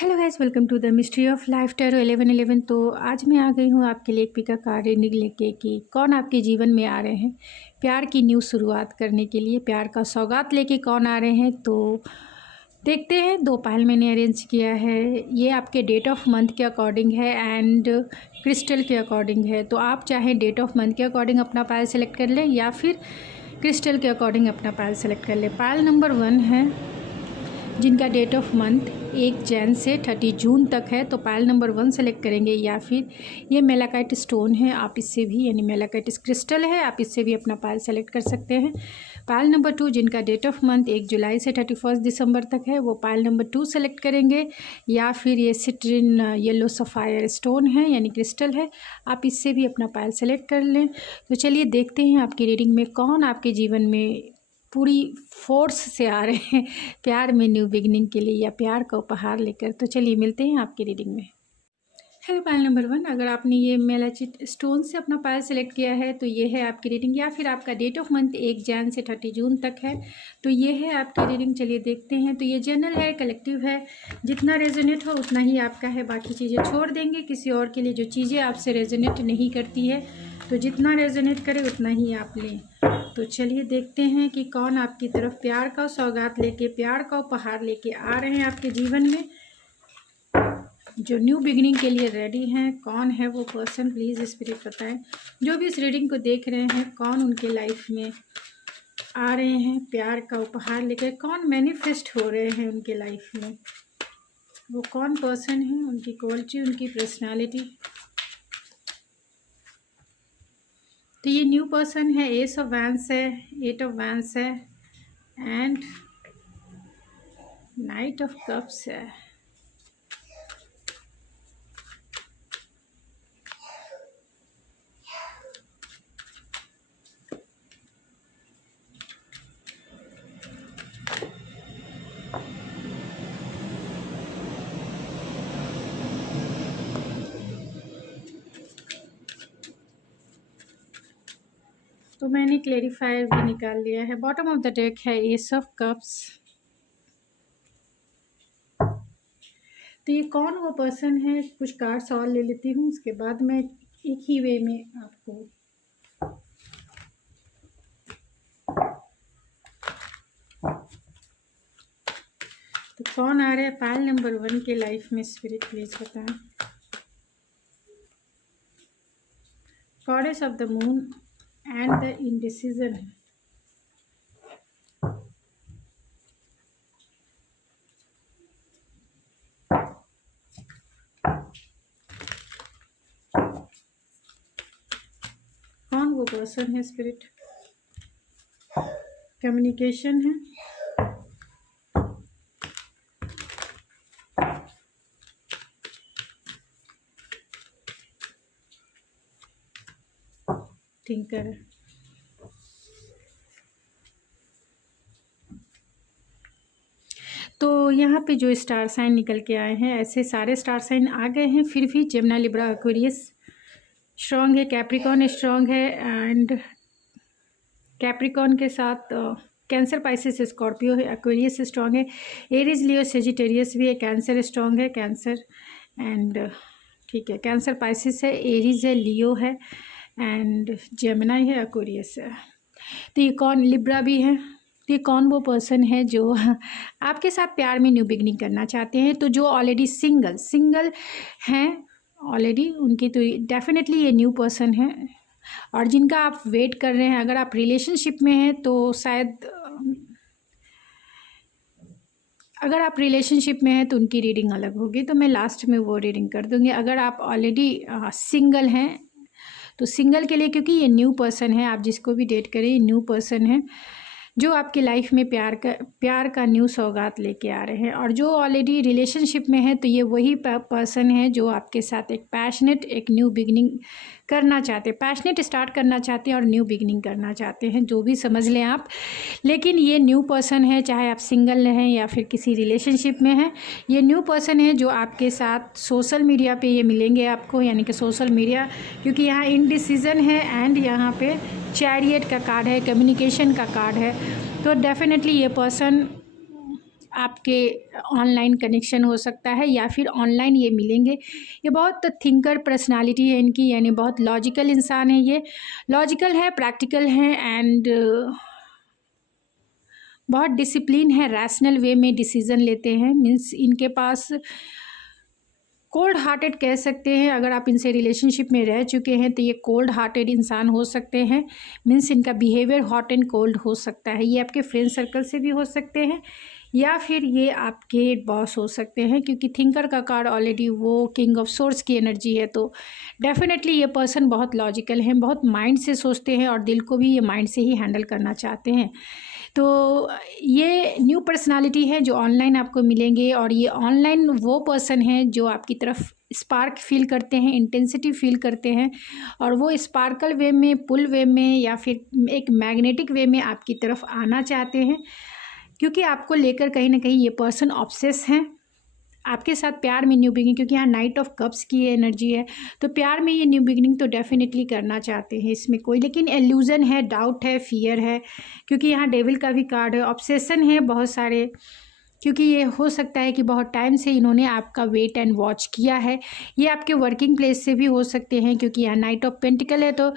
Hello guys, welcome to the mystery of life tarot 1111। तो आज मैं आ गई हूँ आपके लिए एक पिका कार्ड रीडिंग लेके कि कौन आपके जीवन में आ रहे हैं प्यार की न्यू शुरुआत करने के लिए, प्यार का सौगात लेके कौन आ रहे हैं। तो देखते हैं। दो पायल मैंने अरेंज किया है। ये आपके डेट ऑफ मंथ के अकॉर्डिंग है एंड क्रिस्टल के अकॉर्डिंग है। तो आप चाहे डेट ऑफ मंथ के अकॉर्डिंग अपना पायल सेलेक्ट कर लें या फिर क्रिस्टल के अकॉर्डिंग अपना पायल सेलेक्ट कर लें। पायल नंबर 1 है जिनका डेट ऑफ मंथ 1 जैन से 30 जून तक है, तो पायल नंबर 1 सेलेक्ट करेंगे। या फिर ये मेलाकाइट स्टोन है, आप इससे भी यानी मेलाकाइट क्रिस्टल है, आप इससे भी अपना पायल सेलेक्ट कर सकते हैं। पायल नंबर 2 जिनका डेट ऑफ मंथ 1 जुलाई से 31 दिसंबर तक है, वो पायल नंबर 2 सेलेक्ट करेंगे। या फिर ये सिट्रिन येलो सफ़ायर स्टोन है यानी क्रिस्टल है, आप इससे भी अपना पायल सेलेक्ट कर लें। तो चलिए देखते हैं आपकी रीडिंग में कौन आपके जीवन में पूरी फोर्स से आ रहे हैं प्यार में न्यू बिगनिंग के लिए या प्यार का उपहार लेकर। तो चलिए मिलते हैं आपकी रीडिंग में। हेलो पायल नंबर 1, अगर आपने ये मेलाचिट स्टोन से अपना पायल सेलेक्ट किया है तो ये है आपकी रीडिंग। या फिर आपका डेट ऑफ मंथ 1 जैन से 30 जून तक है, तो ये है आपकी रीडिंग। चलिए देखते हैं। तो ये जनरल है, कलेक्टिव है, जितना रेजोनेट हो उतना ही आपका है, बाकी चीज़ें छोड़ देंगे किसी और के लिए। जो चीज़ें आपसे रेजोनेट नहीं करती है तो जितना रेजोनेट करे उतना ही आप लें। तो चलिए देखते हैं कि कौन आपकी तरफ प्यार का सौगात लेके, प्यार का उपहार लेके आ रहे हैं आपके जीवन में, जो न्यू बिगिनिंग के लिए रेडी हैं। कौन है वो पर्सन, प्लीज़ स्पिरिट बताएं। जो भी इस रीडिंग को देख रहे हैं, कौन उनके लाइफ में आ रहे हैं प्यार का उपहार लेकर, कौन मैनिफेस्ट हो रहे हैं उनके लाइफ में, वो कौन पर्सन है, उनकी क्वालिटी, उनकी पर्सनालिटी। तो ये न्यू पर्सन है। एस ऑफ वैंस है, 8 ऑफ वैंस है एंड नाइट ऑफ कप्स है। तो मैंने क्लेरिफायर भी निकाल लिया है। बॉटम ऑफ द डेक है एस ऑफ कप्स। तो ये कौन वो पर्सन है, कुछ कार्ड्स और ले लेती हूँ, उसके बाद मैं एक ही वे में आपको तो कौन आ रहा है पायल नंबर 1 के लाइफ में, स्पिरिट प्लीज बताएं। Goddess of the moon and the indecision. कौन वो पर्सन है स्पिरिट, कम्युनिकेशन है, थिंकर। तो यहाँ पे जो स्टार साइन निकल के आए हैं, ऐसे सारे स्टार साइन आ गए हैं। फिर भी जेमिनी, लिब्रा, एक्वेरियस स्ट्रॉन्ग है, कैप्रिकॉर्न स्ट्रॉन्ग है एंड कैप्रिकॉर्न के साथ कैंसर, पाइसेस, स्कॉर्पियो है, एक्वेरियस स्ट्रॉन्ग है, एरीज, लियो, सेजिटेरियस भी है, कैंसर स्ट्रॉन्ग है, कैंसर एंड ठीक है, कैंसर, पाइसेस है, एरीज है, लियो है एंड जेमिनी है, एक्वेरियस है। तो ये कौन, लिब्रा भी है। तो ये कौन वो पर्सन है जो आपके साथ प्यार में न्यू बिगनिंग करना चाहते हैं। तो जो ऑलरेडी सिंगल हैं ऑलरेडी, उनकी तो डेफिनेटली ये न्यू पर्सन है। और जिनका आप वेट कर रहे हैं, अगर आप रिलेशनशिप में हैं तो शायद, अगर आप रिलेशनशिप में हैं तो उनकी रीडिंग अलग होगी, तो मैं लास्ट में वो रीडिंग कर दूँगी। अगर आप ऑलरेडी सिंगल हैं तो सिंगल के लिए, क्योंकि ये न्यू पर्सन है, आप जिसको भी डेट करें, ये न्यू पर्सन है जो आपकी लाइफ में प्यार का न्यू सौगात लेके आ रहे हैं। और जो ऑलरेडी रिलेशनशिप में है तो ये वही पर्सन है जो आपके साथ एक पैशनेट, एक न्यू बिगनिंग करना चाहते हैं, पैशनेट स्टार्ट करना चाहते हैं और न्यू बिगनिंग करना चाहते हैं, जो भी समझ लें आप। लेकिन ये न्यू पर्सन है, चाहे आप सिंगल हैं या फिर किसी रिलेशनशिप में हैं, ये न्यू पर्सन है जो आपके साथ सोशल मीडिया पे ये मिलेंगे आपको, यानी कि सोशल मीडिया, क्योंकि यहाँ इनडिसीजन है एंड यहाँ पे चैरियट का कार्ड है, कम्युनिकेशन का कार्ड है। तो डेफिनेटली ये पर्सन आपके ऑनलाइन कनेक्शन हो सकता है या फिर ऑनलाइन ये मिलेंगे। ये बहुत थिंकर पर्सनालिटी है इनकी, यानी बहुत लॉजिकल इंसान है, ये लॉजिकल है, प्रैक्टिकल है एंड बहुत डिसिप्लिन है, रैशनल वे में डिसीज़न लेते हैं। मीन्स इनके पास कोल्ड हार्टेड कह सकते हैं। अगर आप इनसे रिलेशनशिप में रह चुके हैं तो ये कोल्ड हार्टेड इंसान हो सकते हैं। मीन्स इनका बिहेवियर हॉट एंड कोल्ड हो सकता है। ये आपके फ्रेंड सर्कल से भी हो सकते हैं या फिर ये आपके बॉस हो सकते हैं, क्योंकि थिंकर का कार्ड ऑलरेडी वो किंग ऑफ सोर्स की एनर्जी है। तो डेफिनेटली ये पर्सन बहुत लॉजिकल हैं, बहुत माइंड से सोचते हैं और दिल को भी ये माइंड से ही हैंडल करना चाहते हैं। तो ये न्यू पर्सनालिटी है जो ऑनलाइन आपको मिलेंगे, और ये ऑनलाइन वो पर्सन है जो आपकी तरफ स्पार्क फील करते हैं, इंटेंसिटी फील करते हैं, और वो स्पार्कल वे में, पुल वे में या फिर एक मैग्नेटिक वे में आपकी तरफ आना चाहते हैं, क्योंकि आपको लेकर कहीं ना कहीं ये पर्सन ऑब्सेस हैं आपके साथ प्यार में न्यू बिगिनिंग, क्योंकि यहाँ नाइट ऑफ कप्स की एनर्जी है। तो प्यार में ये न्यू बिगिनिंग तो डेफिनेटली करना चाहते हैं, इसमें कोई लेकिन एल्यूजन है, डाउट है, फियर है, क्योंकि यहाँ डेविल का भी कार्ड है, ऑब्सेशन है बहुत सारे, क्योंकि ये हो सकता है कि बहुत टाइम से इन्होंने आपका वेट एंड वॉच किया है। ये आपके वर्किंग प्लेस से भी हो सकते हैं, क्योंकि यहाँ नाइट ऑफ पेंटिकल है, तो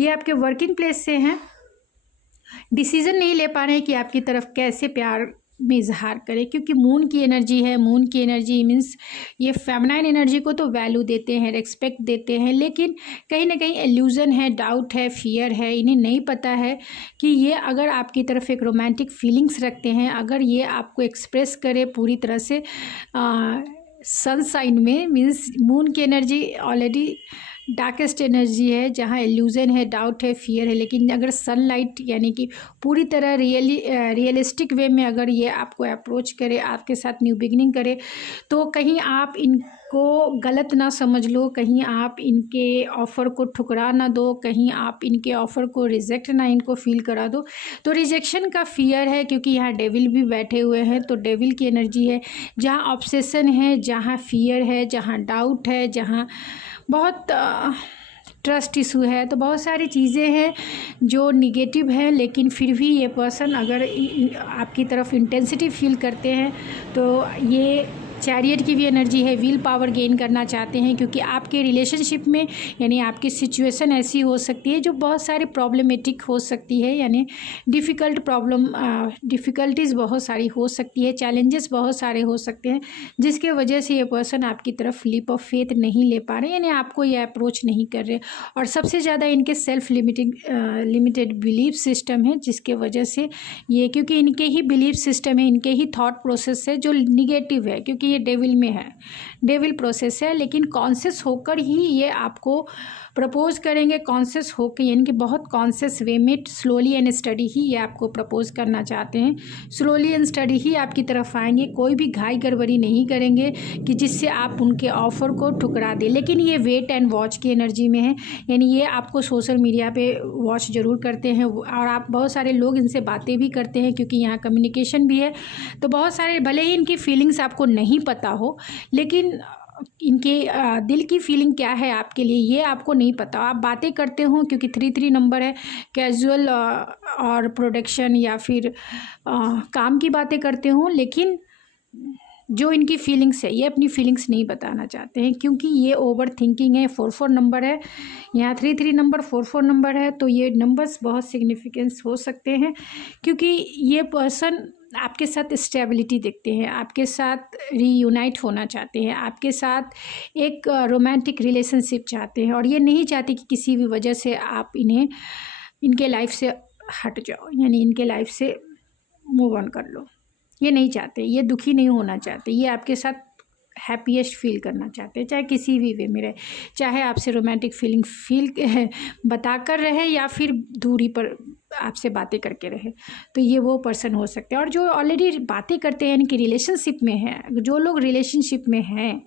ये आपके वर्किंग प्लेस से हैं। डिसीज़न नहीं ले पा रहे हैं कि आपकी तरफ कैसे प्यार में इजहार करें, क्योंकि मून की एनर्जी है। मून की एनर्जी मीन्स ये फेमिनाइन एनर्जी को तो वैल्यू देते हैं, रेस्पेक्ट देते हैं, लेकिन कहीं ना कहीं एल्यूजन है, डाउट है, फियर है। इन्हें नहीं पता है कि ये अगर आपकी तरफ एक रोमांटिक फीलिंग्स रखते हैं, अगर ये आपको एक्सप्रेस करे पूरी तरह से सनसाइन में, मीन्स मून की एनर्जी ऑलरेडी डार्केस्ट एनर्जी है, जहाँ एल्यूजन है, डाउट है, फियर है, लेकिन अगर सनलाइट यानी कि पूरी तरह रियलिस्टिक वे में अगर ये आपको अप्रोच करे, आपके साथ न्यू बिगिनिंग करे, तो कहीं आप इनको गलत ना समझ लो, कहीं आप इनके ऑफ़र को ठुकरा ना दो, कहीं आप इनके ऑफ़र को रिजेक्ट ना इनको फील करा दो। तो रिजेक्शन का फियर है, क्योंकि यहाँ डेविल भी बैठे हुए हैं, तो डेविल की एनर्जी है, जहाँ ऑब्सेशन है, जहाँ फियर है, जहाँ डाउट है, जहाँ बहुत ट्रस्ट इशू है। तो बहुत सारी चीज़ें हैं जो निगेटिव है, लेकिन फिर भी ये पर्सन अगर आपकी तरफ इंटेंसिटी फील करते हैं तो ये चैरियट की भी एनर्जी है, विल पावर गेन करना चाहते हैं, क्योंकि आपके रिलेशनशिप में यानी आपकी सिचुएशन ऐसी हो सकती है जो बहुत सारी प्रॉब्लमेटिक हो सकती है, यानी डिफ़िकल्टीज़ बहुत सारी हो सकती है, चैलेंजेस बहुत सारे हो सकते हैं, जिसके वजह से ये पर्सन आपकी तरफ लीप ऑफ फेथ नहीं ले पा रहे, यानी आपको ये अप्रोच नहीं कर रहे। और सबसे ज़्यादा इनके सेल्फ लिमिटेड बिलीफ सिस्टम है, जिसके वजह से ये, क्योंकि इनके ही बिलीफ सिस्टम है, इनके ही थॉट प्रोसेस है जो निगेटिव है, क्योंकि ये डेविल में है, डेविल प्रोसेस है, लेकिन कॉन्शियस होकर ही ये आपको प्रपोज करेंगे, कॉन्शियस होकर, यानी कि बहुत कॉन्शियस वे में स्लोली एंड स्टडी ही ये आपको प्रपोज करना चाहते हैं, स्लोली एंड स्टडी ही आपकी तरफ आएंगे, कोई भी घाई गड़बड़ी नहीं करेंगे कि जिससे आप उनके ऑफ़र को ठुकरा दें। लेकिन ये वेट एंड वॉच की एनर्जी में है, यानी ये आपको सोशल मीडिया पे वॉच ज़रूर करते हैं, और आप बहुत सारे लोग इनसे बातें भी करते हैं, क्योंकि यहाँ कम्युनिकेशन भी है। तो बहुत सारे, भले ही इनकी फीलिंग्स आपको नहीं पता हो, लेकिन इनके दिल की फीलिंग क्या है आपके लिए ये आपको नहीं पता। आप बातें करते हो, क्योंकि 3 नंबर है, कैजुअल और प्रोडक्शन या फिर काम की बातें करते हो, लेकिन जो इनकी फीलिंग्स है ये अपनी फीलिंग्स नहीं बताना चाहते हैं, क्योंकि ये ओवर थिंकिंग है। 4 नंबर है, यहाँ 3 नंबर, 4 नंबर है, तो ये नंबर्स बहुत सिग्निफिकेंस हो सकते हैं, क्योंकि ये पर्सन आपके साथ स्टेबिलिटी देखते हैं, आपके साथ रीयूनाइट होना चाहते हैं, आपके साथ एक रोमांटिक रिलेशनशिप चाहते हैं, और ये नहीं चाहते कि किसी भी वजह से आप इन्हें इनके लाइफ से हट जाओ, यानी इनके लाइफ से मूव ऑन कर लो। ये नहीं चाहते, ये दुखी नहीं होना चाहते, ये आपके साथ हैप्पीएस्ट फील करना चाहते हैं, चाहे किसी भी वे में रहे, चाहे आपसे रोमांटिक फील बताकर रहे या फिर दूरी पर आपसे बातें करके रहे। तो ये वो पर्सन हो सकते हैं। और जो ऑलरेडी बातें करते हैं, यानी कि रिलेशनशिप में है, जो लोग रिलेशनशिप में हैं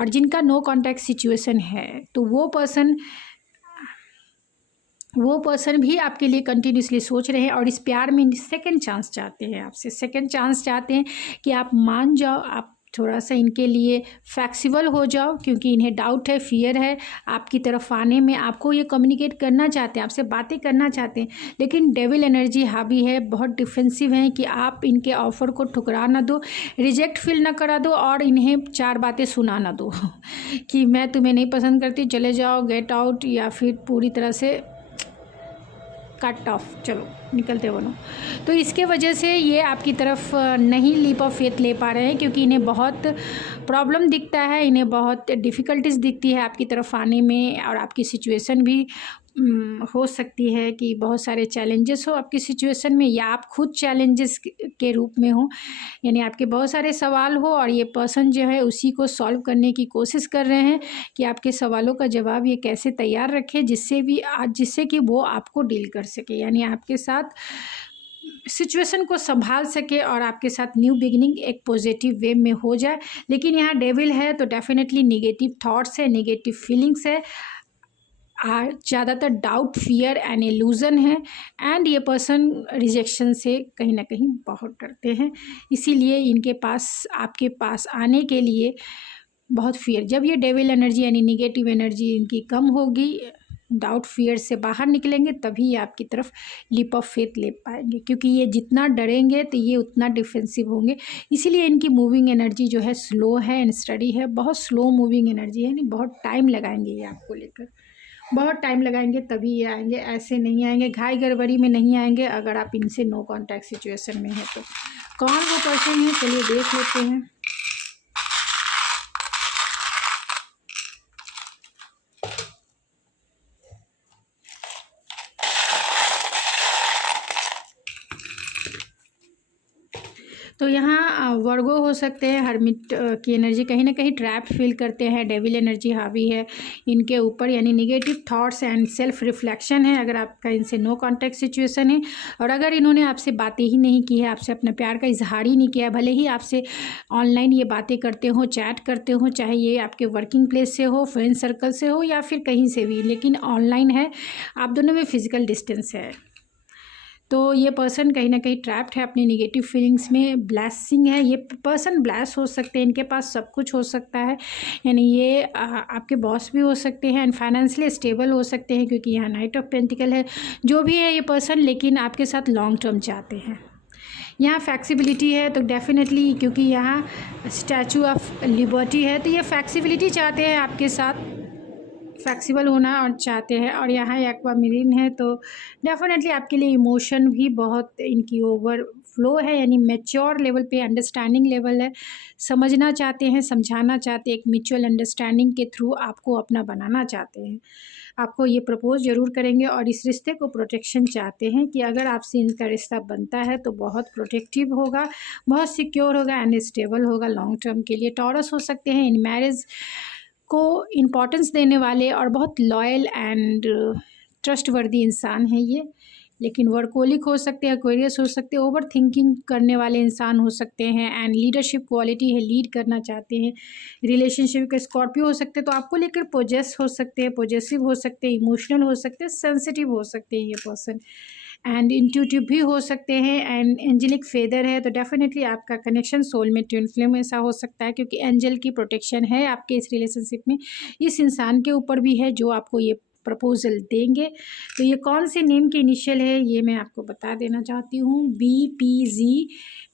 और जिनका नो कॉन्टैक्ट सिचुएशन है, तो वो पर्सन भी आपके लिए कंटिन्यूसली सोच रहे हैं, और इस प्यार में सेकंड चांस चाहते हैं, आपसे सेकंड चांस चाहते हैं कि आप मान जाओ, आप थोड़ा सा इनके लिए फ्लेक्सिबल हो जाओ, क्योंकि इन्हें डाउट है, फियर है आपकी तरफ आने में। आपको ये कम्युनिकेट करना चाहते हैं, आपसे बातें करना चाहते हैं, लेकिन डेविल एनर्जी हावी है, बहुत डिफेंसिव हैं कि आप इनके ऑफ़र को ठुकरा ना दो, रिजेक्ट फील ना करा दो और इन्हें 4 बातें सुना ना दो कि मैं तुम्हें नहीं पसंद करती, चले जाओ, गेट आउट, या फिर पूरी तरह से कट ऑफ, चलो निकलते बनो। तो इसके वजह से ये आपकी तरफ नहीं लीप ऑफ फेथ ले पा रहे हैं, क्योंकि इन्हें बहुत प्रॉब्लम दिखता है, इन्हें बहुत डिफ़िकल्टीज दिखती है आपकी तरफ आने में। और आपकी सिचुएशन भी हो सकती है कि बहुत सारे चैलेंजेस हो आपकी सिचुएशन में, या आप खुद चैलेंजेस के रूप में हो, यानी आपके बहुत सारे सवाल हो और ये पर्सन जो है उसी को सॉल्व करने की कोशिश कर रहे हैं कि आपके सवालों का जवाब ये कैसे तैयार रखे जिससे कि वो आपको डील कर सके, यानी आपके साथ सिचुएशन को संभाल सके और आपके साथ न्यू बिगिनिंग एक पॉजिटिव वे में हो जाए। लेकिन यहाँ डेविल है तो डेफिनेटली निगेटिव थॉट्स है, निगेटिव फीलिंग्स है, ज़्यादातर डाउट, फियर एंड इल्यूज़न है। एंड ये पर्सन रिजेक्शन से कहीं ना कहीं बहुत डरते हैं, इसीलिए इनके पास आपके पास आने के लिए बहुत फियर। जब ये डेविल एनर्जी यानी निगेटिव एनर्जी इनकी कम होगी, डाउट फियर से बाहर निकलेंगे, तभी ये आपकी तरफ लीप ऑफ फेथ ले पाएंगे, क्योंकि ये जितना डरेंगे तो ये उतना डिफेंसिव होंगे। इसीलिए इनकी मूविंग एनर्जी जो है स्लो है एंड स्टडी है, बहुत स्लो मूविंग एनर्जी है, यानी बहुत टाइम लगाएंगे ये आपको लेकर, बहुत टाइम लगाएंगे तभी ये आएंगे, ऐसे नहीं आएंगे, घाई गड़बड़ी में नहीं आएंगे अगर आप इनसे नो कांटेक्ट सिचुएशन में है तो। कौन वो पर्सन है, चलिए देख लेते हैं। तो यहाँ वर्गो हो सकते हैं, हर्मिट की एनर्जी कहीं ना कहीं ट्रैप फील करते हैं, डेविल एनर्जी हावी है इनके ऊपर, यानी negative thoughts and self reflection है अगर आपका इनसे नो कांटेक्ट सिचुएशन है। और अगर इन्होंने आपसे बातें ही नहीं की है, आपसे अपने प्यार का इजहार ही नहीं किया, भले ही आपसे ऑनलाइन ये बातें करते हो, चैट करते हो, चाहे ये आपके वर्किंग प्लेस से हो, फ्रेंड सर्कल से हो या फिर कहीं से भी, लेकिन ऑनलाइन है, आप दोनों में फिजिकल डिस्टेंस है, तो ये पर्सन कहीं ना कहीं ट्रैप्ड है अपनी निगेटिव फीलिंग्स में। ब्लेसिंग है, ये पर्सन ब्लेस हो सकते हैं, इनके पास सब कुछ हो सकता है, यानी ये आपके बॉस भी हो सकते हैं एंड फाइनेंशियली स्टेबल हो सकते हैं, क्योंकि यहाँ नाइट ऑफ पेंटिकल है। जो भी है ये पर्सन, लेकिन आपके साथ लॉन्ग टर्म चाहते हैं। यहाँ फ्लेक्सिबिलिटी है तो डेफिनेटली, क्योंकि यहाँ स्टैचू ऑफ लिबर्टी है, तो ये फ्लेक्सिबिलिटी चाहते हैं आपके साथ, फ्लेक्सिबल होना और चाहते हैं। और यहाँ एक्वामरीन है तो डेफिनेटली आपके लिए इमोशन भी बहुत इनकी ओवर फ्लो है, यानी मैच्योर लेवल पे, अंडरस्टैंडिंग लेवल है, समझना चाहते हैं, समझाना चाहते हैं, एक म्यूचुअल अंडरस्टैंडिंग के थ्रू आपको अपना बनाना चाहते हैं, आपको ये प्रपोज ज़रूर करेंगे और इस रिश्ते को प्रोटेक्शन चाहते हैं कि अगर आपसे इनका रिश्ता बनता है तो बहुत प्रोटेक्टिव होगा, बहुत सिक्योर होगा एंड स्टेबल होगा लॉन्ग टर्म के लिए। टॉरस हो सकते हैं, इन मैरिज को इम्पॉर्टेंस देने वाले और बहुत लॉयल एंड ट्रस्टवर्दी इंसान है ये, लेकिन वर्कोलिक हो सकते हैं, एक्वेरियस हो सकते हैं, ओवर थिंकिंग करने वाले इंसान हो सकते हैं एंड लीडरशिप क्वालिटी है, लीड करना चाहते हैं। रिलेशनशिप के स्कॉर्पियो हो सकते हैं, तो आपको लेकर पोजेस हो सकते हैं, पोजेसिव हो सकते हैं, इमोशनल हो सकते हैं, सेंसिटिव हो सकते हैं ये पर्सन, एंड इंट्यूटिव भी हो सकते हैं एंड एंजेलिक फेदर है, तो डेफिनेटली आपका कनेक्शन सोलमेट ट्विन फ्लेम ऐसा हो सकता है, क्योंकि एंजल की प्रोटेक्शन है आपके इस रिलेशनशिप में, इस इंसान के ऊपर भी है जो आपको ये प्रपोजल देंगे। तो ये कौन से नेम के इनिशियल है ये मैं आपको बता देना चाहती हूँ। BPZ,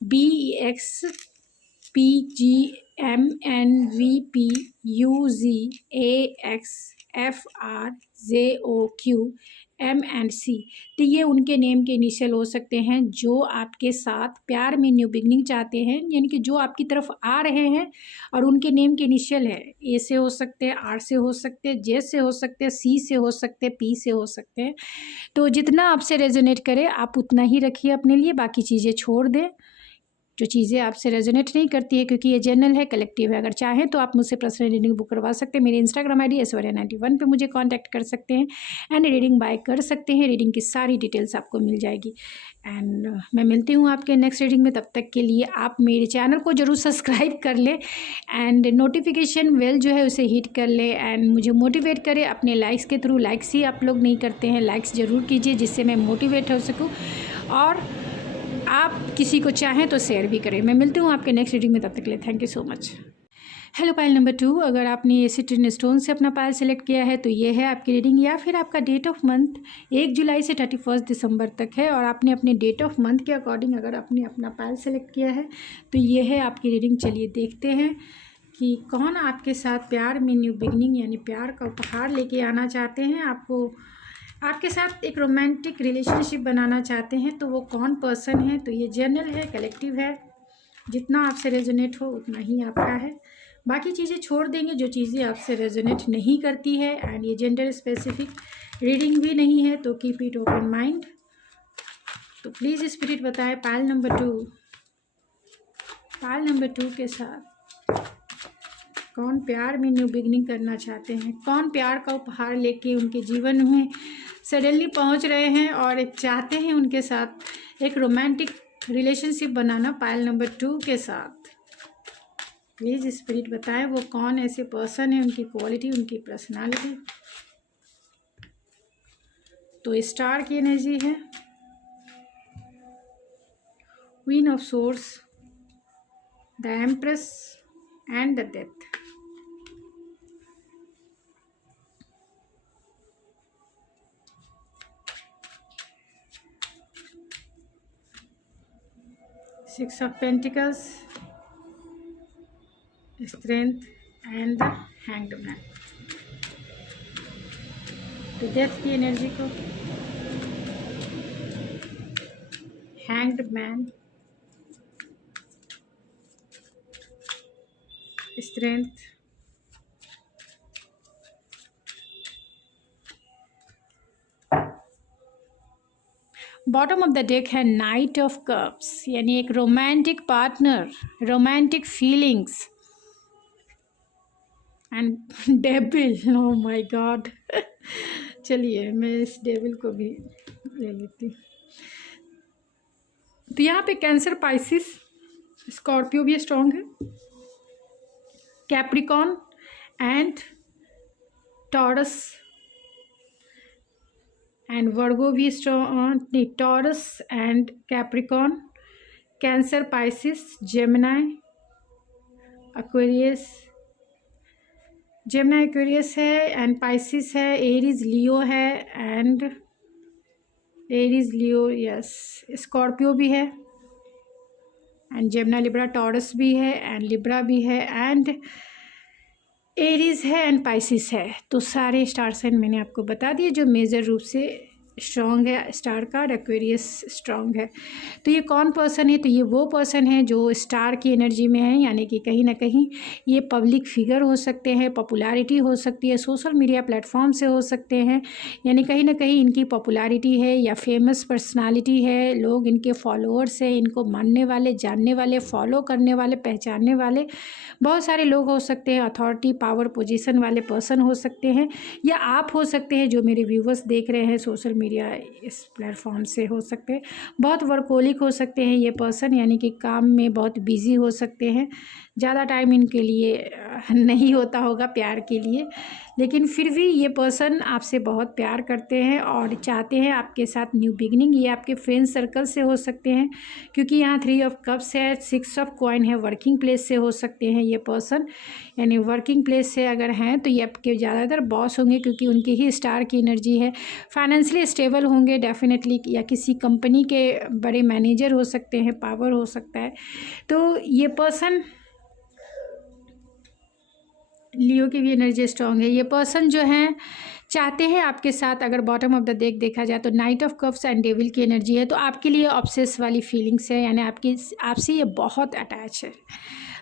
BEXPGMNVPUZAXFRJOQM&C, तो ये उनके नेम के इनिशियल हो सकते हैं जो आपके साथ प्यार में न्यू बिगनिंग चाहते हैं, यानी कि जो आपकी तरफ आ रहे हैं और उनके नेम के इनिशियल है। ए से हो सकते हैं, आर से हो सकते हैं, जे से हो सकते हैं, सी से हो सकते हैं, पी से हो सकते हैं। तो जितना आपसे रेजोनेट करे आप उतना ही रखिए अपने लिए, बाकी चीज़ें छोड़ दें जो चीज़ें आपसे रेजोनेट नहीं करती है, क्योंकि ये जनरल है, कलेक्टिव है। अगर चाहें तो आप मुझसे पर्सनल रीडिंग बुक करवा सकते हैं। मेरी इंस्टाग्राम ID ऐश्वर्या91 पे मुझे कांटेक्ट कर सकते हैं एंड रीडिंग बाय कर सकते हैं। रीडिंग की सारी डिटेल्स आपको मिल जाएगी एंड मैं मिलती हूँ आपके नेक्स्ट रीडिंग में। तब तक के लिए आप मेरे चैनल को ज़रूर सब्सक्राइब कर लें एंड नोटिफिकेशन बेल जो है उसे हिट कर लें एंड मुझे मोटिवेट करें अपने लाइक्स के थ्रू। लाइक्स ही आप लोग नहीं करते हैं, लाइक्स ज़रूर कीजिए जिससे मैं मोटिवेट हो सकूँ और आप किसी को चाहें तो शेयर भी करें। मैं मिलती हूँ आपके नेक्स्ट रीडिंग में, तब तक के लिए thank you so much. Hello pile number 2, अगर आपने ये सिट्रिन स्टोन से अपना पायल सेलेक्ट किया है तो ये है आपकी रीडिंग, या फिर आपका डेट ऑफ मंथ 1 जुलाई से 31 दिसंबर तक है और आपने अपने डेट ऑफ मंथ के अकॉर्डिंग अगर आपने अपना पायल सेलेक्ट किया है तो ये है आपकी रीडिंग। चलिए देखते हैं कि कौन आपके साथ प्यार में न्यू बिगनिंग यानी प्यार का उपहार लेके आना चाहते हैं, आपको आपके साथ एक रोमांटिक रिलेशनशिप बनाना चाहते हैं, तो वो कौन पर्सन है। तो ये जनरल है, कलेक्टिव है, जितना आपसे रेजोनेट हो उतना ही आपका है, बाकी चीज़ें छोड़ देंगे जो चीज़ें आपसे रेजोनेट नहीं करती है। एंड ये जेंडर स्पेसिफिक रीडिंग भी नहीं है, तो कीप इट ओपन माइंड। तो प्लीज़ स्पिरिट बताएं पायल नंबर 2 के साथ कौन प्यार में न्यू बिगनिंग करना चाहते हैं, कौन प्यार का उपहार लेके उनके जीवन में सडनली पहुंच रहे हैं और एक चाहते हैं उनके साथ एक रोमांटिक रिलेशनशिप बनाना पायल नंबर 2 के साथ। प्लीज़ स्पिरिट बताएं वो कौन ऐसे पर्सन है, उनकी क्वालिटी, उनकी पर्सनालिटी। तो स्टार की एनर्जी है, queen of source, the empress and the death. Six of pentacles, strength and the hanged man. तो डेथ की एनर्जी को, hanged man, strength, bottom of the deck है नाइट ऑफ कप्स, यानी एक romantic partner, romantic feelings and devil. Oh my God. चलिए मैं इस devil को भी ले लेती हूँ। तो यहाँ पे कैंसर, पाइसिस, स्कॉर्पियो भी स्ट्रॉन्ग है, Capricorn and Taurus and Virgo भी strong, Taurus and Capricorn, Cancer, Pisces, Gemini, Aquarius, Gemini Aquarius है एंड पाइसिस है, एरीज लियो है and Aries Leo, yes, Scorpio भी है एंड जेमिनाई, लिब्रा, टॉरस भी है एंड लिब्रा भी है एंड एरीज है एंड पाइसिस है। तो सारे स्टार साइन मैंने आपको बता दिए जो मेजर रूप से स्ट्रॉन्ग है। स्टार कार्ड, एक्वेरियस स्ट्रॉन्ग है। तो ये कौन पर्सन है, तो ये वो पर्सन है जो स्टार की एनर्जी में है, यानी कि कहीं ना कहीं ये पब्लिक फिगर हो सकते हैं, पॉपुलैरिटी हो सकती है, सोशल मीडिया प्लेटफॉर्म से हो सकते हैं, यानी कहीं ना कहीं इनकी पॉपुलैरिटी है या फेमस पर्सनालिटी है, लोग इनके फॉलोअर्स हैं, इनको मानने वाले, जानने वाले, फॉलो करने वाले, पहचानने वाले बहुत सारे लोग हो सकते हैं, अथॉरिटी, पावर, पोजीशन वाले पर्सन हो सकते हैं, या आप हो सकते हैं जो मेरे व्यूवर्स देख रहे हैं सोशल मीडिया इस प्लेटफॉर्म से हो सकते हैं। बहुत वर्कोलिक हो सकते हैं ये पर्सन, यानी कि काम में बहुत बिजी हो सकते हैं, ज़्यादा टाइम इनके लिए नहीं होता होगा प्यार के लिए, लेकिन फिर भी ये पर्सन आपसे बहुत प्यार करते हैं और चाहते हैं आपके साथ न्यू बिगनिंग। ये आपके फ्रेंड सर्कल से हो सकते हैं क्योंकि यहाँ 3 ऑफ कप्स है, 6 ऑफ कॉइन है, वर्किंग प्लेस से हो सकते हैं ये पर्सन, यानी वर्किंग प्लेस से अगर हैं तो ये आपके ज़्यादातर बॉस होंगे क्योंकि उनकी ही स्टार की एनर्जी है। फाइनेंशियली स्टेबल होंगे डेफिनेटली, या किसी कंपनी के बड़े मैनेजर हो सकते हैं, पावर हो सकता है। तो ये पर्सन, लियो की भी एनर्जी स्ट्रॉन्ग है। ये पर्सन जो हैं चाहते हैं आपके साथ, अगर बॉटम ऑफ द डेक देखा जाए तो night of cups and devil की एनर्जी है, तो आपके लिए ऑब्सेस वाली फीलिंग्स है, यानी आपसे ये बहुत अटैच है,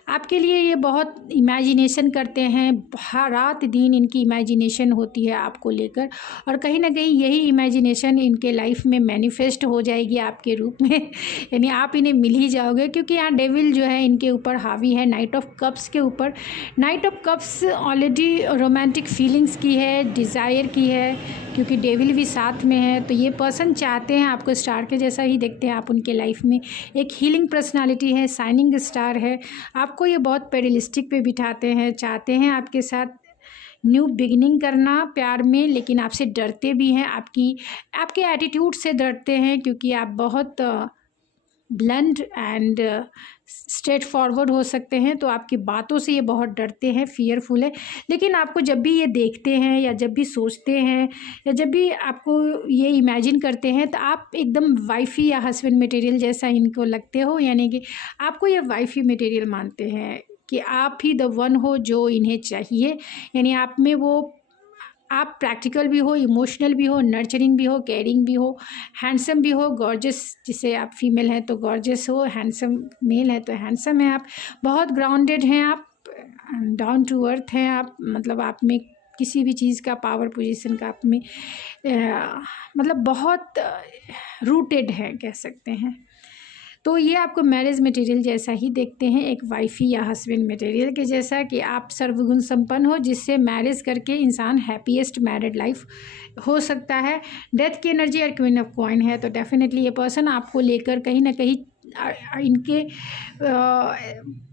आपके लिए ये बहुत इमेजिनेशन करते हैं, हर रात दिन इनकी इमेजिनेशन होती है आपको लेकर, और कहीं ना कहीं यही इमेजिनेशन इनके लाइफ में मैनिफेस्ट हो जाएगी आपके रूप में, यानी आप इन्हें मिल ही जाओगे क्योंकि यहाँ डेविल जो है इनके ऊपर हावी है, नाइट ऑफ कप्स के ऊपर। Night of cups already romantic feelings की है, डिज़ायर की है, क्योंकि डेविल भी साथ में है। तो ये पर्सन चाहते हैं आपको स्टार के जैसा ही देखते हैं आप उनके लाइफ में, एक हीलिंग पर्सनालिटी है, शाइनिंग स्टार है, आपको ये बहुत पेडलिस्टिक पे बिठाते हैं, चाहते हैं आपके साथ न्यू बिगिनिंग करना प्यार में, लेकिन आपसे डरते भी हैं, आपके एटीट्यूड से डरते हैं क्योंकि आप बहुत ब्लंट एंड स्ट्रेट फॉरवर्ड हो सकते हैं, तो आपकी बातों से ये बहुत डरते हैं, फियरफुल है। लेकिन आपको जब भी ये देखते हैं या जब भी सोचते हैं या जब भी आपको ये इमेजिन करते हैं, तो आप एकदम वाइफ़ी या हस्बैंड मटेरियल जैसा इनको लगते हो, यानी कि आपको ये वाइफ़ी मटेरियल मानते हैं कि आप ही द वन हो जो इन्हें चाहिए। यानी आप में वो, आप प्रैक्टिकल भी हो, इमोशनल भी हो, नर्चरिंग भी हो, केयरिंग भी हो, हैंडसम भी हो, गॉर्जियस, जिसे आप फीमेल हैं तो गॉर्जियस हो, हैंडसम मेल है तो हैंडसम है आप, बहुत ग्राउंडेड हैं आप, डाउन टू अर्थ हैं आप, मतलब आप में किसी भी चीज़ का पावर पोजीशन का आप में मतलब बहुत रूटेड है कह सकते हैं। तो ये आपको मैरिज मटेरियल जैसा ही देखते हैं, एक वाइफ़ी या हस्बैंड मटेरियल के जैसा, कि आप सर्वगुण संपन्न हो, जिससे मैरिज करके इंसान हैप्पीएस्ट मैरिड लाइफ हो सकता है। डेथ की एनर्जी और क्वीन ऑफ कॉइन है, तो डेफिनेटली ये पर्सन आपको लेकर कहीं ना कहीं इनके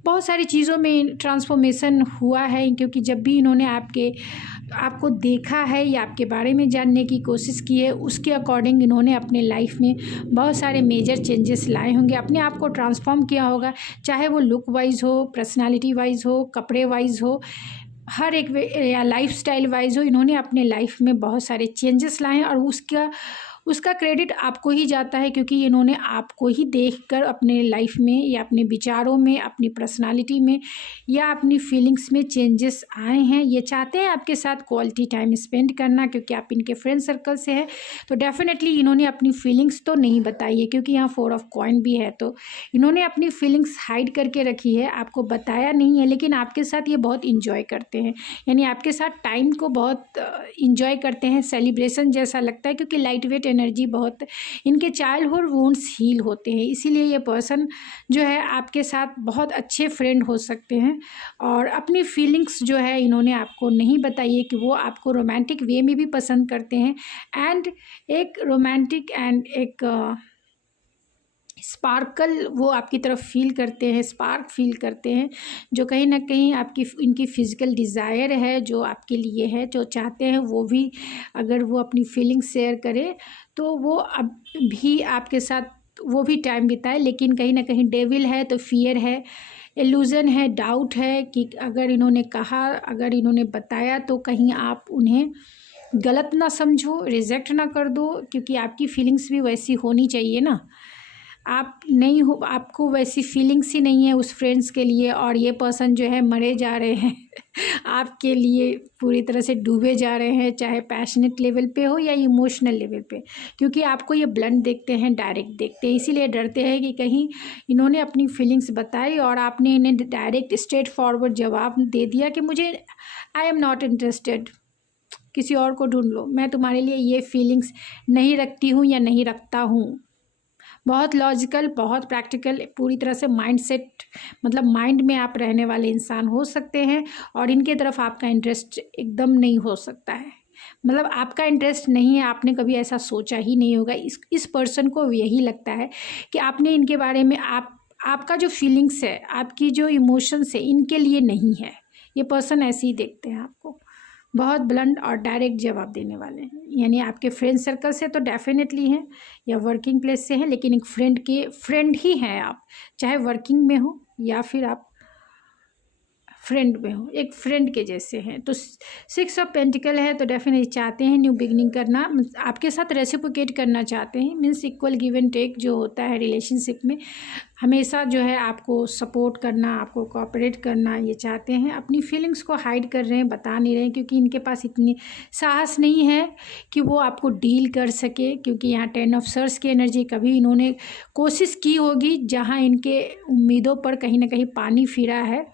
बहुत सारी चीज़ों में ट्रांसफॉर्मेशन हुआ है, क्योंकि जब भी इन्होंने आपको देखा है या आपके बारे में जानने की कोशिश की है, उसके अकॉर्डिंग इन्होंने अपने लाइफ में बहुत सारे मेजर चेंजेस लाए होंगे, अपने आप को ट्रांसफॉर्म किया होगा, चाहे वो लुक वाइज हो, पर्सनालिटी वाइज हो, कपड़े वाइज हो, हर एक या लाइफ स्टाइल वाइज हो, इन्होंने अपने लाइफ में बहुत सारे चेंजेस लाए हैं, और उसका क्रेडिट आपको ही जाता है, क्योंकि इन्होंने आपको ही देखकर अपने लाइफ में या अपने विचारों में, अपनी पर्सनालिटी में या अपनी फीलिंग्स में चेंजेस आए हैं। ये चाहते हैं आपके साथ क्वालिटी टाइम स्पेंड करना, क्योंकि आप इनके फ्रेंड सर्कल से हैं, तो डेफिनेटली इन्होंने अपनी फीलिंग्स तो नहीं बताई है, क्योंकि यहाँ 4 ऑफ कॉइन भी है, तो इन्होंने अपनी फीलिंग्स हाइड करके रखी है, आपको बताया नहीं है, लेकिन आपके साथ ये बहुत इंजॉय करते हैं, यानी आपके साथ टाइम को बहुत इंजॉय करते हैं, सेलिब्रेशन जैसा लगता है, क्योंकि लाइट वेट एनर्जी बहुत, इनके चाइल्डहुड वुंड्स हील होते हैं, इसीलिए ये पर्सन जो है आपके साथ बहुत अच्छे फ्रेंड हो सकते हैं। और अपनी फीलिंग्स जो है इन्होंने आपको नहीं बताई है, कि वो आपको रोमांटिक वे में भी पसंद करते हैं, एंड एक रोमांटिक एंड एक स्पार्कल वो आपकी तरफ फील करते हैं, स्पार्क फील करते हैं, जो कहीं ना कहीं इनकी फ़िज़िकल डिज़ायर है, जो आपके लिए है, जो चाहते हैं वो भी अगर वो अपनी फीलिंग्स शेयर करे, तो वो अब भी आपके साथ वो भी टाइम बिताए। लेकिन कहीं ना कहीं डेविल है, तो फियर है, इल्यूज़न है, डाउट है, कि अगर इन्होंने कहा, अगर इन्होंने बताया, तो कहीं आप उन्हें गलत ना समझो, रिजेक्ट ना कर दो, क्योंकि आपकी फीलिंग्स भी वैसी होनी चाहिए ना, आप नहीं हो, आपको वैसी फीलिंग्स ही नहीं है उस फ्रेंड्स के लिए, और ये पर्सन जो है मरे जा रहे हैं आपके लिए पूरी तरह से डूबे जा रहे हैं, चाहे पैशनेट लेवल पे हो या इमोशनल लेवल पे, क्योंकि आपको ये ब्लंट देखते हैं, डायरेक्ट देखते हैं, इसीलिए डरते हैं कि कहीं इन्होंने अपनी फीलिंग्स बताई और आपने इन्हें डायरेक्ट स्ट्रेट फॉरवर्ड जवाब दे दिया कि मुझे आई एम नॉट इंटरेस्टेड, किसी और को ढूंढ लो, मैं तुम्हारे लिए ये फीलिंग्स नहीं रखती हूँ या नहीं रखता हूँ। बहुत लॉजिकल, बहुत प्रैक्टिकल, पूरी तरह से माइंड सेट, मतलब माइंड में आप रहने वाले इंसान हो सकते हैं, और इनके तरफ आपका इंटरेस्ट एकदम नहीं हो सकता है, मतलब आपका इंटरेस्ट नहीं है, आपने कभी ऐसा सोचा ही नहीं होगा। इस पर्सन को यही लगता है कि आपने इनके बारे में, आपका जो फीलिंग्स है, आपकी जो इमोशंस है, इनके लिए नहीं है। ये पर्सन ऐसे ही देखते हैं आपको, बहुत ब्लंट और डायरेक्ट जवाब देने वाले हैं, यानी आपके फ्रेंड सर्कल से तो डेफिनेटली हैं, या वर्किंग प्लेस से हैं, लेकिन एक फ्रेंड ही हैं आप, चाहे वर्किंग में हो या फिर आप फ्रेंड में हो, एक फ्रेंड के जैसे हैं। तो 6 ऑफ पेंटिकल है, तो डेफिनेटली चाहते हैं न्यू बिगनिंग करना, आपके साथ रेसिप्रोकेट करना चाहते हैं, means equal give and take जो होता है रिलेशनशिप में, हमेशा जो है आपको सपोर्ट करना, आपको कोऑपरेट करना ये चाहते हैं। अपनी फीलिंग्स को हाइड कर रहे हैं, बता नहीं रहे हैं, क्योंकि इनके पास इतनी साहस नहीं है कि वो आपको डील कर सके, क्योंकि यहाँ 10 ऑफ सर्स की एनर्जी, कभी इन्होंने कोशिश की होगी जहाँ इनके उम्मीदों पर कहीं ना कहीं पानी फिरा है,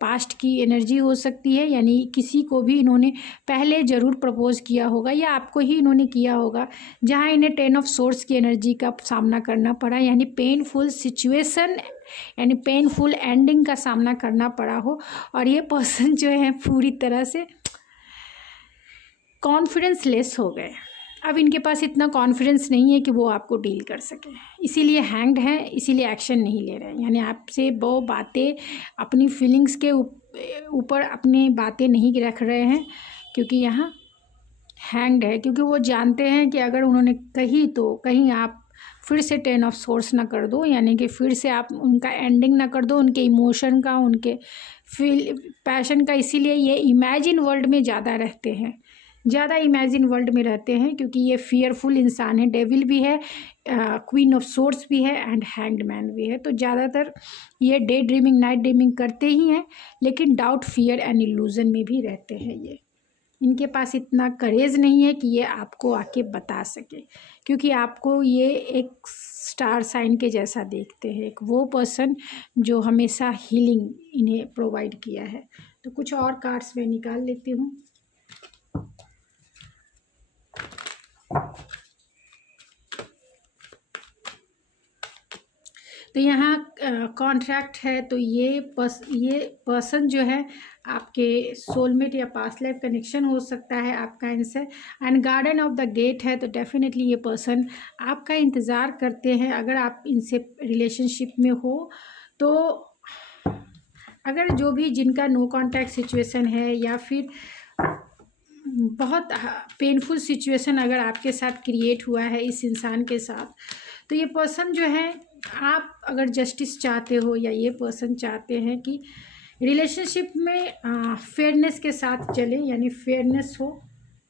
पास्ट की एनर्जी हो सकती है, यानी किसी को भी इन्होंने पहले ज़रूर प्रपोज किया होगा, या आपको ही इन्होंने किया होगा, जहाँ इन्हें 10 ऑफ सोर्स की एनर्जी का सामना करना पड़ा, यानी पेनफुल सिचुएशन, यानी पेनफुल एंडिंग का सामना करना पड़ा हो। और ये पर्सन जो है पूरी तरह से कॉन्फिडेंस लेस हो गए, अब इनके पास इतना कॉन्फिडेंस नहीं है कि वो आपको डील कर सके, इसीलिए हैंग्ड हैं, इसीलिए एक्शन नहीं ले रहे हैं, यानी आपसे वो बातें, अपनी फीलिंग्स के ऊपर अपनी बातें नहीं रख रहे हैं, क्योंकि यहाँ हैंग्ड है, क्योंकि वो जानते हैं कि अगर उन्होंने कही तो कहीं आप फिर से 10 ऑफ सोर्स ना कर दो, यानी कि फिर से आप उनका एंडिंग ना कर दो, उनके इमोशन का, उनके फील पैशन का। इसीलिए ये इमेजिन वर्ल्ड में ज़्यादा रहते हैं, ज़्यादा इमेजिन वर्ल्ड में रहते हैं, क्योंकि ये फियरफुल इंसान है। डेविल भी है, क्वीन ऑफ सोर्ड्स भी है एंड हैंग्ड मैन भी है। तो ज़्यादातर ये डे ड्रीमिंग, नाइट ड्रीमिंग करते ही हैं, लेकिन डाउट, फियर एंड इल्यूजन में भी रहते हैं। ये इनके पास इतना करेज नहीं है कि ये आपको आके बता सके, क्योंकि आपको ये एक स्टार साइन के जैसा देखते हैं, एक वो पर्सन जो हमेशा हीलिंग इन्हें प्रोवाइड किया है। तो कुछ और कार्ड्स मैं निकाल लेती हूँ। तो यहाँ कॉन्ट्रैक्ट है, तो ये पर्सन जो है आपके सोलमेट या पास्ट लाइफ कनेक्शन हो सकता है आपका answer. And garden of the gate है, तो डेफिनेटली ये पर्सन आपका इंतज़ार करते हैं। अगर आप इनसे रिलेशनशिप में हो तो, अगर जो भी जिनका नो कॉन्टैक्ट सिचुएशन है या फिर बहुत पेनफुल सिचुएशन अगर आपके साथ क्रिएट हुआ है इस इंसान के साथ, तो ये पर्सन जो है, आप अगर जस्टिस चाहते हो या ये पर्सन चाहते हैं कि रिलेशनशिप में फेयरनेस के साथ चले, यानी फेयरनेस हो,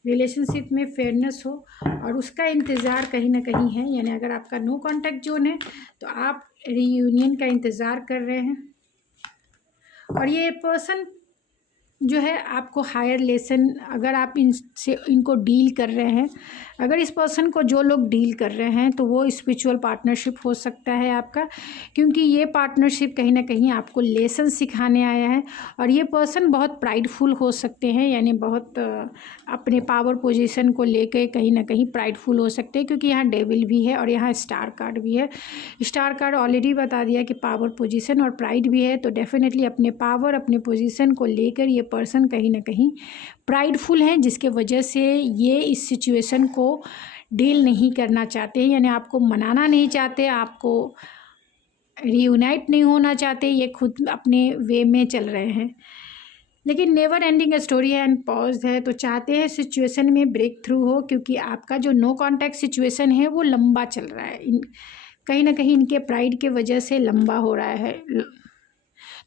रिलेशनशिप में फेयरनेस हो, और उसका इंतज़ार कहीं ना कहीं है। यानी अगर आपका नो कॉन्टैक्ट जोन है तो आप रीयूनियन का इंतज़ार कर रहे हैं। और ये पर्सन जो है आपको हायर लेसन, अगर आप इनको डील कर रहे हैं, अगर इस पर्सन को जो लोग डील कर रहे हैं, तो वो स्पिरिचुअल पार्टनरशिप हो सकता है आपका, क्योंकि ये पार्टनरशिप कहीं ना कहीं आपको लेसन सिखाने आया है। और ये पर्सन बहुत प्राइडफुल हो सकते हैं, यानी बहुत अपने पावर पोजीशन को लेके कहीं ना कहीं प्राइडफुल हो सकते हैं, क्योंकि यहाँ डेविल भी है और यहाँ स्टार कार्ड भी है। स्टार कार्ड ऑलरेडी बता दिया कि पावर पोजीशन और प्राइड भी है, तो डेफिनेटली अपने पावर, अपने पोजीशन को लेकर ये पर्सन कहीं ना कहीं प्राइडफुल हैं, जिसके वजह से ये इस सिचुएशन को डील नहीं करना चाहते, यानी आपको मनाना नहीं चाहते, आपको रीयूनाइट नहीं होना चाहते, ये खुद अपने वे में चल रहे हैं। लेकिन नेवर एंडिंग स्टोरी है एंड पॉज है, तो चाहते हैं सिचुएशन में ब्रेक थ्रू हो, क्योंकि आपका जो नो कॉन्टैक्ट सिचुएशन है वो लंबा चल रहा है, कहीं ना कहीं इनके प्राइड के वजह से लंबा हो रहा है।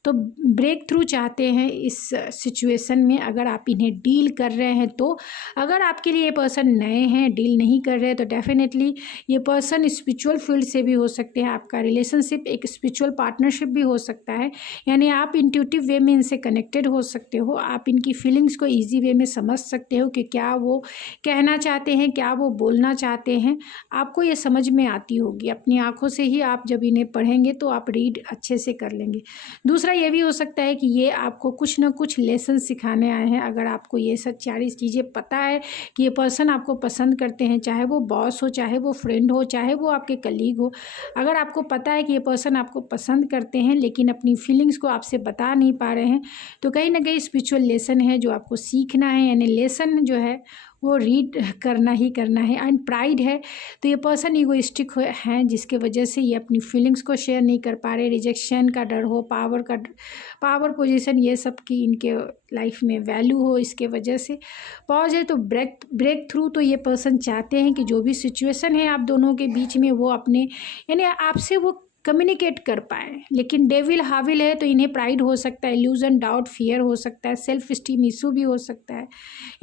तो ब्रेक थ्रू चाहते हैं इस सिचुएशन में, अगर आप इन्हें डील कर रहे हैं तो। अगर आपके लिए ये पर्सन नए हैं, डील नहीं कर रहे, तो डेफिनेटली ये पर्सन स्पिरिचुअल फील्ड से भी हो सकते हैं। आपका रिलेशनशिप एक स्पिरिचुअल पार्टनरशिप भी हो सकता है, यानी आप इंट्यूटिव वे में इनसे कनेक्टेड हो सकते हो, आप इनकी फीलिंग्स को ईजी वे में समझ सकते हो कि क्या वो कहना चाहते हैं, क्या वो बोलना चाहते हैं, आपको ये समझ में आती होगी। अपनी आँखों से ही आप जब इन्हें पढ़ेंगे तो आप रीड अच्छे से कर लेंगे। दूसरा ये भी हो सकता है कि ये आपको कुछ ना कुछ लेसन सिखाने आए हैं। अगर आपको ये सब सारी चीज़ें पता है कि ये पर्सन आपको पसंद करते हैं, चाहे वो बॉस हो, चाहे वो फ्रेंड हो, चाहे वो आपके कलीग हो, अगर आपको पता है कि ये पर्सन आपको पसंद करते हैं लेकिन अपनी फीलिंग्स को आपसे बता नहीं पा रहे हैं, तो कहीं ना कहीं स्पिरिचुअल लेसन है जो आपको सीखना है, यानी लेसन जो है वो रीड करना ही करना है। एंड प्राइड है, तो ये पर्सन ईगोइस्टिक हैं, जिसके वजह से ये अपनी फीलिंग्स को शेयर नहीं कर पा रहे। रिजेक्शन का डर हो, पावर पोजीशन, ये सब की इनके लाइफ में वैल्यू हो, इसके वजह से पॉज है। तो ब्रेक थ्रू, तो ये पर्सन चाहते हैं कि जो भी सिचुएशन है आप दोनों के बीच में, वो अपने यानी आपसे वो कम्युनिकेट कर पाए। लेकिन डेविल हाविल है, तो इन्हें प्राइड हो सकता है, इल्यूजन, डाउट, फियर हो सकता है, सेल्फ स्टीम इशू भी हो सकता है,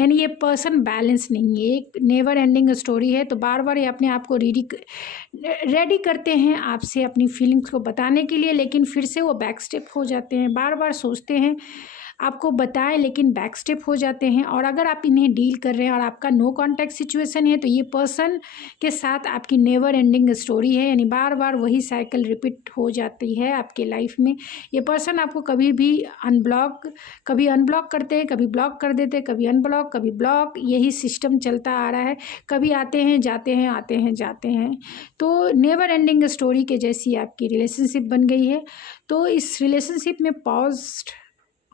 यानी ये पर्सन बैलेंस नहीं है। एक नेवर एंडिंग स्टोरी है, तो बार बार ये अपने आप को रेडी करते हैं आपसे अपनी फीलिंग्स को बताने के लिए, लेकिन फिर से वो बैक स्टेप हो जाते हैं। बार बार सोचते हैं आपको बताएं, लेकिन बैक स्टेप हो जाते हैं। और अगर आप इन्हें डील कर रहे हैं और आपका नो कॉन्टैक्ट सिचुएशन है, तो ये पर्सन के साथ आपकी नेवर एंडिंग स्टोरी है, यानी बार बार वही साइकिल रिपीट हो जाती है आपके लाइफ में। ये पर्सन आपको कभी भी कभी अनब्लॉक करते हैं, कभी ब्लॉक कर देते हैं, कभी अनब्लॉक, कभी ब्लॉक, यही सिस्टम चलता आ रहा है। कभी आते हैं जाते हैं, आते हैं जाते हैं, तो नेवर एंडिंग स्टोरी के जैसी आपकी रिलेशनशिप बन गई है। तो इस रिलेशनशिप में पॉज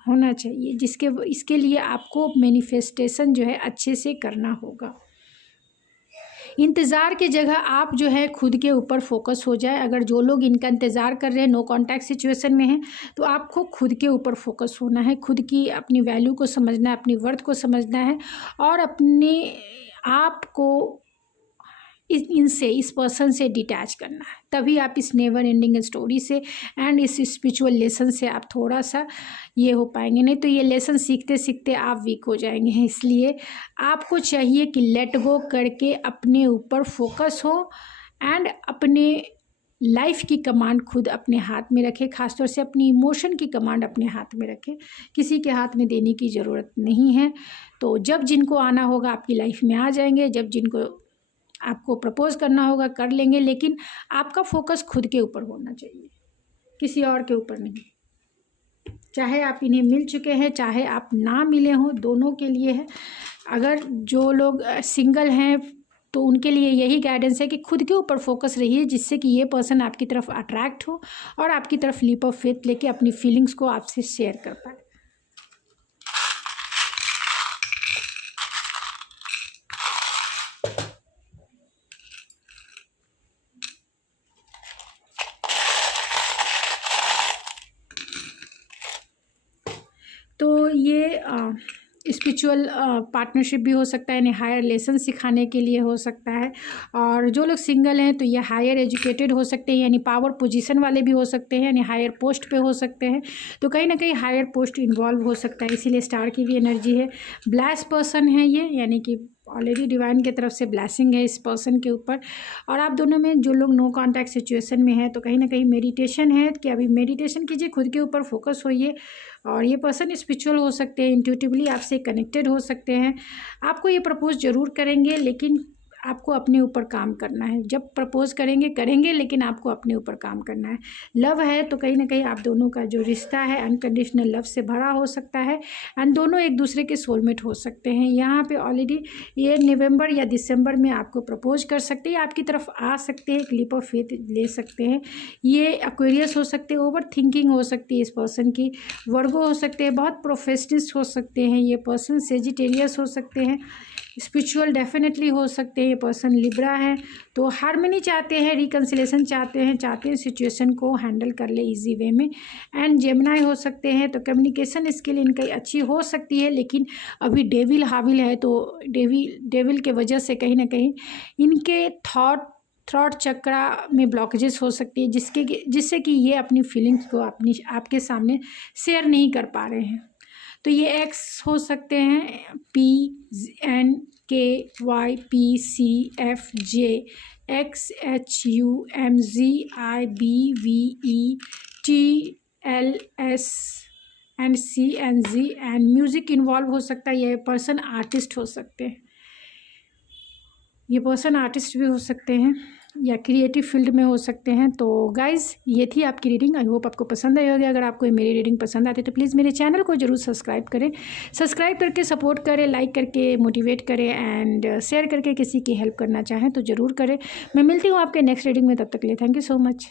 होना चाहिए, इसके लिए आपको मैनिफेस्टेशन जो है अच्छे से करना होगा। इंतज़ार की जगह आप जो है खुद के ऊपर फोकस हो जाए। अगर जो लोग इनका इंतज़ार कर रहे हैं, नो कॉन्टैक्ट सिचुएशन में हैं, तो आपको खुद के ऊपर फोकस होना है, खुद की अपनी वैल्यू को समझना है, अपनी वर्थ को समझना है, और अपने आप को इनसे, इस पर्सन से डिटैच करना है। तभी आप इस नेवर एंडिंग स्टोरी से एंड इस स्पिरिचुअल लेसन से आप थोड़ा सा ये हो पाएंगे, नहीं तो ये लेसन सीखते सीखते आप वीक हो जाएंगे। इसलिए आपको चाहिए कि लेट गो करके अपने ऊपर फोकस हो एंड अपने लाइफ की कमांड खुद अपने हाथ में रखें, खासतौर से अपनी इमोशन की कमांड अपने हाथ में रखें, किसी के हाथ में देने की ज़रूरत नहीं है। तो जब जिनको आना होगा आपकी लाइफ में आ जाएंगे, जब जिनको आपको प्रपोज करना होगा कर लेंगे, लेकिन आपका फोकस खुद के ऊपर होना चाहिए, किसी और के ऊपर नहीं। चाहे आप इन्हें मिल चुके हैं, चाहे आप ना मिले हों, दोनों के लिए है। अगर जो लोग सिंगल हैं तो उनके लिए यही गाइडेंस है कि खुद के ऊपर फोकस रहिए, जिससे कि ये पर्सन आपकी तरफ अट्रैक्ट हो और आपकी तरफ लीप ऑफ फेथ लेके अपनी फीलिंग्स को आपसे शेयर कर पाए। तो ये स्पिरिचुअल पार्टनरशिप भी हो सकता है, यानी हायर लेसन सिखाने के लिए हो सकता है। और जो लोग सिंगल हैं तो ये हायर एजुकेटेड हो सकते हैं, यानी पावर पोजीशन वाले भी हो सकते हैं, यानी हायर पोस्ट पे हो सकते हैं। तो कहीं ना कहीं हायर पोस्ट इन्वॉल्व हो सकता है, इसीलिए स्टार की भी एनर्जी है। ब्लेस पर्सन है ये, यानी कि ऑलरेडी डिवाइन की तरफ से ब्लेसिंग है इस पर्सन के ऊपर। और आप दोनों में जो लोग नो कांटेक्ट सिचुएशन में है तो कहीं ना कहीं मेडिटेशन है कि अभी मेडिटेशन कीजिए, खुद के ऊपर फोकस होइए। और ये पर्सन स्पिरिचुअल हो सकते हैं, इंट्यूटिवली आपसे कनेक्टेड हो सकते हैं, आपको ये प्रपोज ज़रूर करेंगे, लेकिन आपको अपने ऊपर काम करना है। जब प्रपोज करेंगे, लेकिन आपको अपने ऊपर काम करना है। लव है तो कहीं ना कहीं आप दोनों का जो रिश्ता है अनकंडीशनल लव से भरा हो सकता है एंड दोनों एक दूसरे के सोलमेट हो सकते हैं। यहाँ पे ऑलरेडी ये नवंबर या दिसंबर में आपको प्रपोज कर सकते हैं, आपकी तरफ आ सकते हैं, एक लीप ऑफ फेथ ले सकते हैं। ये एक्वेरियस हो सकते हैं, ओवर थिंकिंग हो सकती है इस पर्सन की, वर्गो हो सकते हैं, बहुत प्रोफेशनिस्ट हो सकते हैं ये पर्सन, सेजिटेरियस हो सकते हैं, स्पिरिचुअल डेफिनेटली हो सकते हैं ये पर्सन, लिब्रा है तो हार्मनी चाहते हैं, रिकन्सिलेशन चाहते हैं सिचुएशन को हैंडल कर ले इजी वे में। एंड जेमिनाई हो सकते हैं तो कम्युनिकेशन स्किल इनकी अच्छी हो सकती है, लेकिन अभी डेविल हाविल है तो डेविल के वजह से कहीं ना कहीं इनके थॉट चक्रा में ब्लॉकेजेस हो सकती है, जिससे कि ये अपनी फीलिंग्स को आपके सामने शेयर नहीं कर पा रहे हैं। तो ये एक्स हो सकते हैं, PNKYPCFJ XHUMZIBVETLSNCNZ and music involve हो सकता है। ये पर्सन आर्टिस्ट हो सकते हैं, ये पर्सन आर्टिस्ट भी हो सकते हैं या क्रिएटिव फील्ड में हो सकते हैं। तो गाइज़ ये थी आपकी रीडिंग, आई होप आपको पसंद आई होगी। अगर आपको मेरी रीडिंग पसंद आती है तो प्लीज़ मेरे चैनल को जरूर सब्सक्राइब करें, सब्सक्राइब करके सपोर्ट करें, लाइक करके मोटिवेट करें एंड शेयर करके किसी की हेल्प करना चाहें तो ज़रूर करें। मैं मिलती हूँ आपके नेक्स्ट रीडिंग में, तब तक के लिए थैंक यू सो मच।